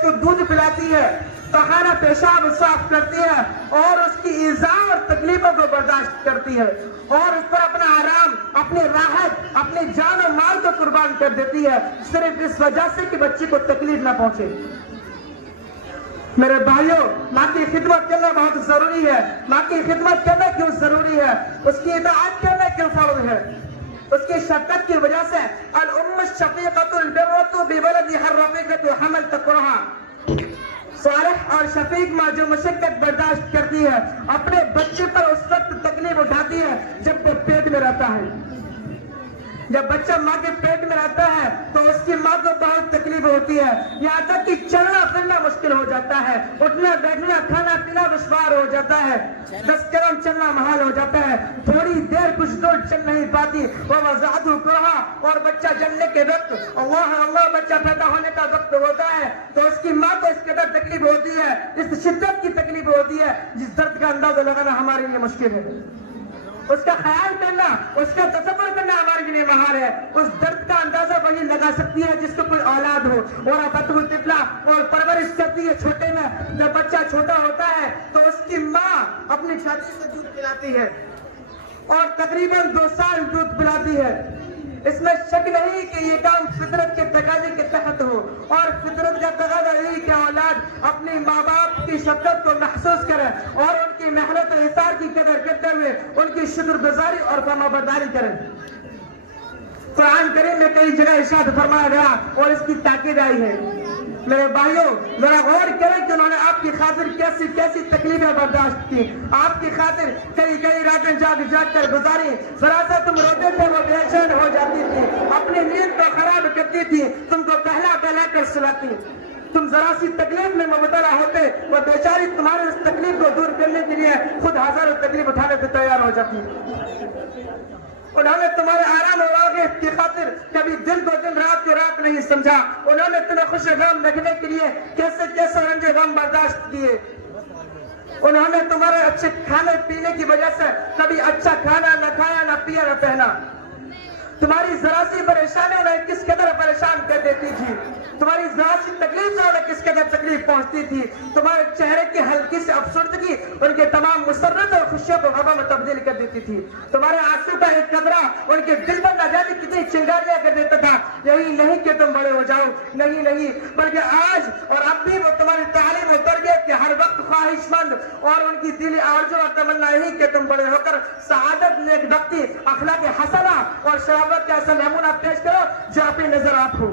اس کو دودھ پلاتی ہے، پخانہ پیشاب صاف کرتی ہے اور اس کی ایذا اور تکلیفوں کو برداشت کرتی ہے اور اس پر اپنا آرام، اپنی راحت، اپنی جان و مال کو قربان کر دیتی ہے صرف اس وجہ سے کہ بچی کو تکلیف نہ پہنچے۔ میرے بھائیوں، ماں کی خدمت کرنا بہت ضروری ہے۔ ماں کی خدمت کرنا کیوں ضروری ہے؟ اس کی اطاعت کرنا کیوں فرض ہے؟ اس کی شفقت کی وجہ سے الام الشفیقۃ البرۃ بولدها الرفیقۃ حمل تقرہا، صالح اور شفیق ماں جو مشقت برداشت کرتی ہے اپنے بچے پر اس وقت تکلیف اٹھاتی ہے جب وہ پیٹ میں رہتا ہے۔ جب بچہ ماں کے پیٹ میں رہتا ہے تو اس کی ماں کو بہت تکلیف ہوتی ہے، یہاں تک کہ چلنا پھرنا مشکل ہو جاتا ہے، اٹھنا بیٹھنا کھانا پینا دشوار ہو جاتا ہے، 10 قدم چلنا محال ہو جاتا ہے، تھوڑی دیر کچھ دور چل نہیں پاتی، وہ وضاحت کرہا اور بچہ جننے کے وقت اللہ اللہ بچہ پیدا ہونے کا وقت ہوتا ہے تو اس کی ماں کو اس قدر تکلیف ہوتی ہے، اس شدت کی تکلیف ہوتی ہے جس درد کا اندازہ لگانا ہمارے لیے مشکل ہے۔ اس کا خیال کرنا، اس کا تصور کرنا ہمارے لیے محال ہے۔ اس درد کا اندازہ وہی لگا سکتی ہے جس کو کوئی اولاد ہو اور ابتو طفلہ اور پرورش کرتی ہے چھوٹے میں۔ جب بچہ چھوٹا ہوتا ہے تو اس کی ماں اپنی چھاتی سے دودھ پلاتی ہے اور تقریباً 2 سال دودھ پلاتی ہے۔ اس میں شک نہیں کہ یہ کام فطرت کے تقاضے کے تحت ہو اور فطرت کا تقاضا یہی کہ اولاد اپنے ماں باپ کی شفقت کو محسوس کرے اور ان کی محنت و ایثار کی قدر کرتے ہوئے ان کی شکر گزاری اور فرمانبرداری کرے۔ قرآن کریم میں کئی جگہ ارشاد فرمایا گیا اور اس کی تاکید آئی ہے۔ میرے بھائیوں، ذرا غور کریں کہ انہوں نے آپ کی خاطر کیسی کیسی تکلیفیں برداشت کی، آپ کی خاطر کئی راتیں جاگ کر گزاری۔ ذرا سا تم روتے تھے وہ بے چین ہو جاتی تھی، اپنی نیند کو خراب کرتی تھی، تم کو بہلا کر سلاتی۔ تم ذرا سی تکلیف میں مبتلا ہوتے، وہ بیچاری تمہارے اس تکلیف کو دور کرنے کے لیے خود ہزاروں تکلیف اٹھانے سے تیار ہو جاتی۔ انہوں نے تمہارے آرام اور آفیت کی خاطر کبھی دن کو دن رات کو رات نہیں سمجھا۔ انہوں نے تمہیں خوش غم رکھنے کے لیے کیسے رنج غم برداشت کیے۔ انہوں نے تمہارے اچھے کھانے پینے کی وجہ سے کبھی اچھا کھانا نہ کھایا، نہ پیا، نہ پہنا۔ تمہاری ذرا سی پریشانی انہیں کس قدر پریشان کر دیتی تھی، تمہاری ذرا سی تکلیف سے انہیں کس قدر تکلیف پہنچتی تھی۔ تمہارے چہرے کی ہلکی سی افسردگی ان کے تمام مسرت اور خوشیوں کو غم میں تبدیل کر دیتی تھی۔ تمہارے آنسو کا ایک قطرہ ان کے دل پر نہ جانے کتنی چنگاریاں کر دیتا تھا۔ یہی نہیں کہ تم بڑے ہو جاؤ، نہیں، بلکہ آج اور اب بھی وہ تمہاری تعلیم و تربیت کے ہر وقت خواہش مند اور ان کی دلی آرزو اور تمنا یہی کہ تم بڑے ہو کر سعادت، نیک بختی، اخلاق حسنہ اور شرافت کا ایسا نمونہ پیش کرو جو اپنی نظر آپ ہو۔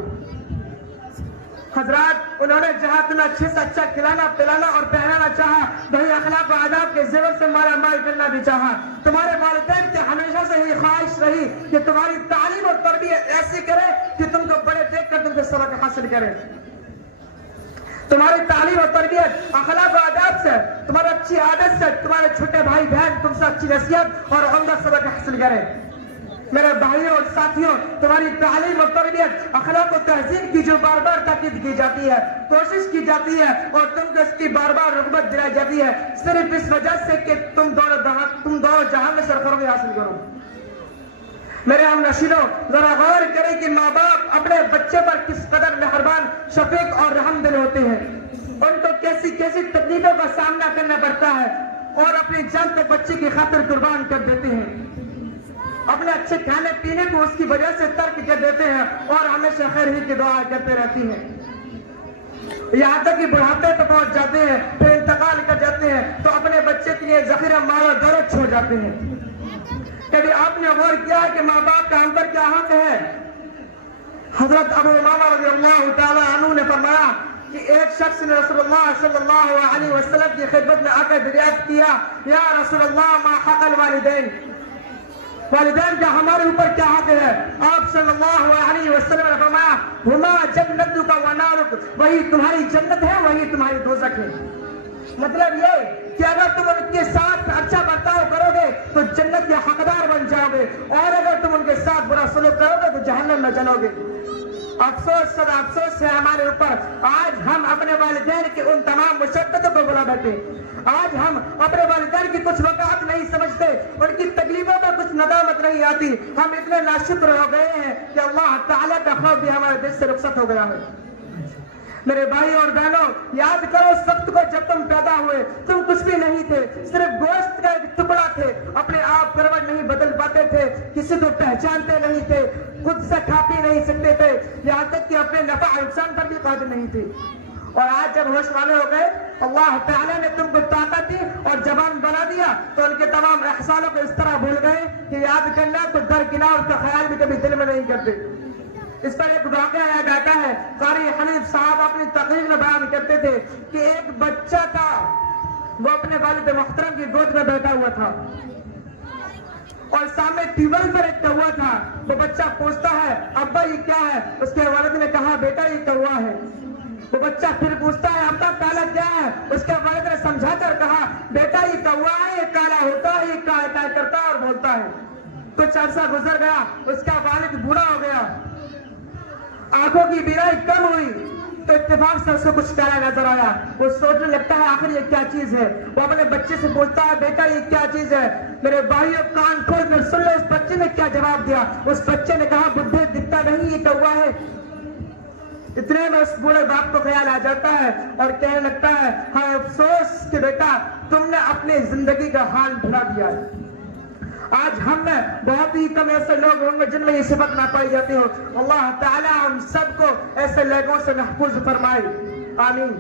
حضرات، انہوں نے جہاں تمہیں اچھے سے اچھا کھلانا پلانا اور پہنانا چاہا، وہی اخلاق و آداب کے زیور سے مالا مال کرنا بھی چاہا۔ تمہارے والدین کی ہمیشہ سے ہی خواہش رہی کہ تمہاری تعلیم اور تربیت ایسی کرے کہ تم کو بڑے دیکھ کر تم کو سبق حاصل کرے۔ تمہاری تعلیم اور تربیت اخلاق و آداب سے، تمہاری اچھی عادت سے تمہارے چھوٹے بھائی بہن تم سے اچھی نصیحت اور عمدہ سبق حاصل کرے۔ میرے بھائیوں اور ساتھیوں، تمہاری تعلیم اور تربیت اخلاق و تہذیب کی جو بار بار تاکید کی جاتی ہے، کوشش کی جاتی ہے اور تم کو اس کی بار بار رغبت دلائی جاتی ہے صرف اس وجہ سے کہ تم دونوں جہاں میں سرفراہی حاصل کرو۔ میرے ہم نشینوں، ذرا غور کریں کہ ماں باپ اپنے بچے پر کس قدر مہربان، شفیق اور رحم دل ہوتے ہیں۔ ان کو کیسی تکلیفوں کا سامنا کرنا پڑتا ہے اور اپنی جان کو بچے کی خاطر قربان کر دیتے ہیں، اپنے اچھے کھانے پینے کو اس کی وجہ سے ترک کر دیتے ہیں اور ہمیشہ خیر ہی کی دعا کرتے رہتی ہیں، یہاں تک کہ بڑھاپے پہ پہنچ جاتے ہیں، پھر انتقال کر جاتے ہیں تو اپنے بچے کے لیے ذخیرہ مال و دولت چھوڑ جاتے ہیں۔ کبھی آپ نے غور کیا ہے کہ ماں باپ کا ہم پر کیا حق ہے؟ حضرت ابو امامہ رضی اللہ تعالی عنہ نے فرمایا کہ ایک شخص نے رسول اللہ صلی اللہ علیہ وسلم کی خدمت میں آ کر دریافت کیا، یا رسول اللہ ما حق الوالدین، والدین کا ہمارے اوپر کیا حق ہے؟ آپ صلی اللہ علیہ وسلم نے فرمایا، ہما جنتک و نارک، وہی تمہاری جنت ہے، وہی تمہاری دوزخ ہے۔ مطلب یہ کہ اگر تم ان کے ساتھ اچھا برتاؤ کرو گے تو جنت کے حقدار بن جاؤ گے اور اگر تم ان کے ساتھ برا سلوک کرو گے تو جہنم میں جلو گے۔ افسوس، سدا افسوس ہے ہمارے اوپر، آج ہم اپنے والدین کی ان تمام مشقتوں کو بلا بیٹھے، آج ہم اپنے والدین کی کچھ وقات نہیں سمجھتے، ان کی تکلیفوں میں کچھ ندامت نہیں آتی، ہم اتنے ناشکر ہو گئے ہیں کہ اللہ تعالیٰ کا خوف بھی ہمارے دل سے رخصت ہو گیا ہے۔ میرے بھائی اور بہنوں، یاد کرو اس وقت کو جب تم پیدا ہوئے، تم کچھ بھی نہیں تھے، صرف گوشت کا ایک ٹکڑا تھے، اپنے آپ کروٹ نہیں بدل پاتے تھے، کسی کو پہچانتے نہیں تھے، خود سے کھا پی نہیں سکتے تھے، یہاں تک کہ اپنے نفع نقصان پر بھی قادر نہیں تھے۔ اور آج جب ہوش والے ہو گئے، اللہ تعالیٰ نے تم کو طاقت دی اور جوان بنا دیا، تو ان کے تمام احسانوں کو اس طرح بھول گئے کہ یاد کرنا تو درکنار کا خیال بھی کبھی دل میں نہیں کرتے۔ اس پر ایک واقعہ یاد آتا ہے، قاری حنیف صاحب اپنی تقریر میں بیان کرتے تھے کہ ایک بچہ تھا، وہ اپنے والد محترم کی گود میں بیٹھا ہوا تھا اور سامنے ٹیوب ویل پر ایک کوا تھا۔ وہ بچہ پوچھتا ہے، ابا یہ کیا ہے؟ اس کے والد نے کہا، بیٹا یہ کوا ہے۔ وہ بچہ پھر پوچھتا ہے، ابا کالا کیا ہے؟ اس کے والد نے سمجھا کر کہا، بیٹا یہ کوا ہے، یہ کالا ہوتا ہے، یہ کایا کرتا ہے اور بولتا ہے۔ کچھ عرصہ گزر گیا، اس کا والد بوڑھا ہو گیا، آنکھوں کی بینائی کم ہوئی، تو اتفاق سے اس کو کچھ کالا نظر آیا۔ وہ سوچنے لگتا ہے آخر یہ کیا چیز ہے۔ وہ اپنے بچے سے پوچھتا ہے، بیٹا یہ کیا چیز ہے؟ میرے بھائیوں کان کھول کر سن لو اس بچے نے کیا جواب دیا۔ اس بچے نے کہا، بڈھے دکھتا نہیں، یہ کوا ہے۔ اتنے میں اس بوڑھے باپ کو خیال آ جاتا ہے اور کہنے لگتا ہے، ہاں افسوس کہ بیٹا تم نے اپنی زندگی کا حال بھلا دیا ہے۔ آج ہم میں بہت ہی کم ایسے لوگ ہوں گے جن میں یہ صفت نہ پائی جاتی ہو۔ اللہ تعالی ہم سب کو ایسے لوگوں سے محفوظ فرمائے، آمین۔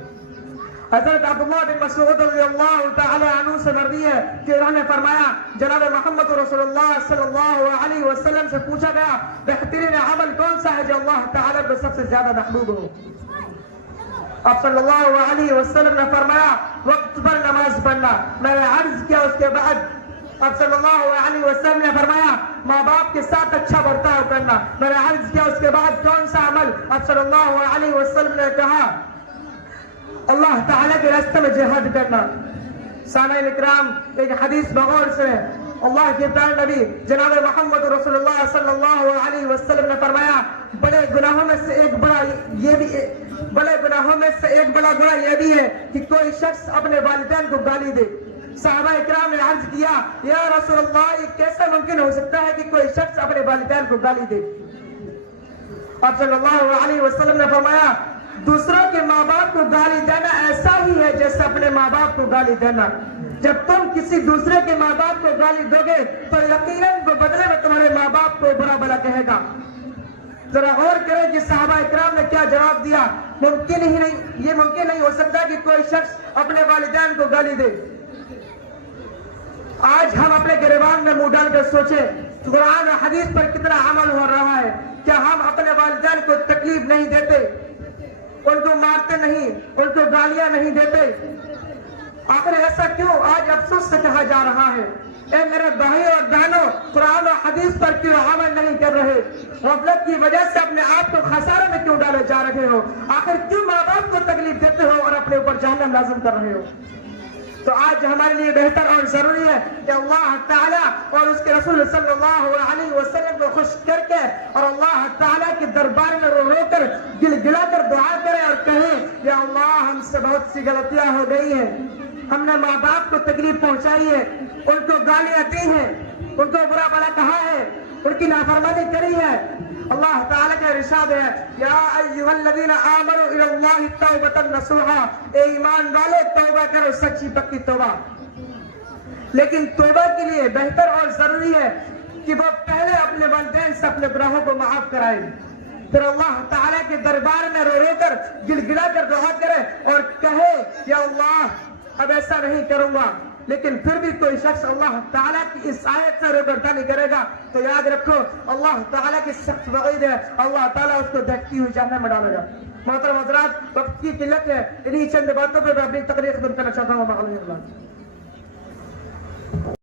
حضرت عبداللہ بن مسعود رضی اللہ تعالی عنہ سے مروی ہے کہ انہوں نے فرمایا، جناب محمد رسول اللہ صلی اللہ علیہ وسلم سے پوچھا گیا، بہترین عمل کون سا ہے جو اللہ تعالی کو سب سے زیادہ محبوب ہو؟ آپ صلی اللہ علیہ وسلم نے فرمایا، وقت پر نماز پڑھنا۔ میں نے عرض کیا اس کے بعد؟ آپ صلی اللہ علیہ وسلم نے فرمایا، ماں باپ کے ساتھ اچھا برتاؤ کرنا۔ میں نے عرض کیا اس کے بعد کون سا عمل؟ آپ صلی اللہ علیہ وسلم نے کہا، اللہ تعالیٰ کے راستے میں جہاد کرنا۔ سامعین اکرام، ایک حدیث بغور سے اللہ کے پیارے نبی جناب محمد رسول اللہ صلی اللہ علیہ وسلم نے فرمایا، بڑے گناہوں میں سے ایک بڑا گناہ یہ بھی ہے کہ کوئی شخص اپنے والدین کو گالی دے۔ صحابہ اکرام نے عرض کیا، یا رسول اللہ یہ کیسے ممکن ہو سکتا ہے کہ کوئی شخص اپنے والدین کو گالی دے؟ آپ صلی اللہ علیہ وسلم نے فرمایا، دوسروں کے ماں باپ کو گالی دینا ایسا ہی ہے جیسے اپنے ماں باپ کو گالی دینا۔ جب تم کسی دوسرے کے ماں باپ کو گالی دو گے تو یقیناً وہ بدلے میں تمہارے ماں باپ کو برا بھلا کہے گا۔ ذرا غور کریں کہ صحابہ اکرام نے کیا جواب دیا۔ یہ ممکن نہیں ہو سکتا کہ کوئی شخص اپنے والدین کو گالی دے۔ آج ہم اپنے گریبان میں منہ ڈال کر سوچیں، قرآن و حدیث پر کتنا عمل ہو رہا ہے۔ کیا ہم اپنے والدین کو تکلیف نہیں دیتے، ان کو مارتے نہیں، ان کو گالیاں نہیں دیتے؟ آخر ایسا کیوں آج افسوس سے کہا جا رہا ہے؟ اے میرے بھائی اور بہنوں، قرآن و حدیث پر کیوں عمل نہیں کر رہے؟ غفلت کی وجہ سے اپنے آپ کو خسارے میں کیوں ڈالے جا رہے ہو؟ آخر کیوں ماں باپ کو تکلیف دیتے ہو اور اپنے اوپر جہنم لازم کر رہے ہو؟ تو آج ہمارے لیے بہتر اور ضروری ہے کہ اللہ تعالیٰ اور اس کے رسول صلی اللہ علیہ وسلم کو خوش کر کے اور اللہ تعالیٰ کے دربار میں رو رو کر گل گلا کر دعا کریں اور کہیں، یا اللہ ہم سے بہت سی غلطیاں ہو گئی ہیں، ہم نے ماں باپ کو تکلیف پہنچائی ہے، ان کو گالیاں دی ہیں، ان کو برا بھلا کہا ہے، ان کی نافرمانی کری ہے۔ اللہ تعالیٰ کا ارشاد ہے، یا ایھا الذین آمنوا الی اللہ توبۃ نصوحا، اے ایمان والے توبہ کرو، سچی پکی توبہ۔ لیکن توبہ کے لیے بہتر اور ضروری ہے کہ وہ پہلے اپنے والدین سے اپنے گناہوں کو معاف کرائے، پھر اللہ تعالیٰ کے دربار میں رو رو کر گڑ گڑا کر دعا کرے اور کہے، یا اللہ اب ایسا نہیں کروں گا۔ لیکن پھر بھی کوئی شخص اللہ تعالیٰ کی اس آیت سے روگردانی کرے گا تو یاد رکھو اللہ تعالیٰ کی سخت وعید ہے، اللہ تعالیٰ اس کو دیکھتی ہوئی جہنم میں ڈالے گا۔ محترم حضرات، وقت کی قلت ہے، انہی چند باتوں پہ میں اپنی تقریر ختم کرنا چاہتا ہوں۔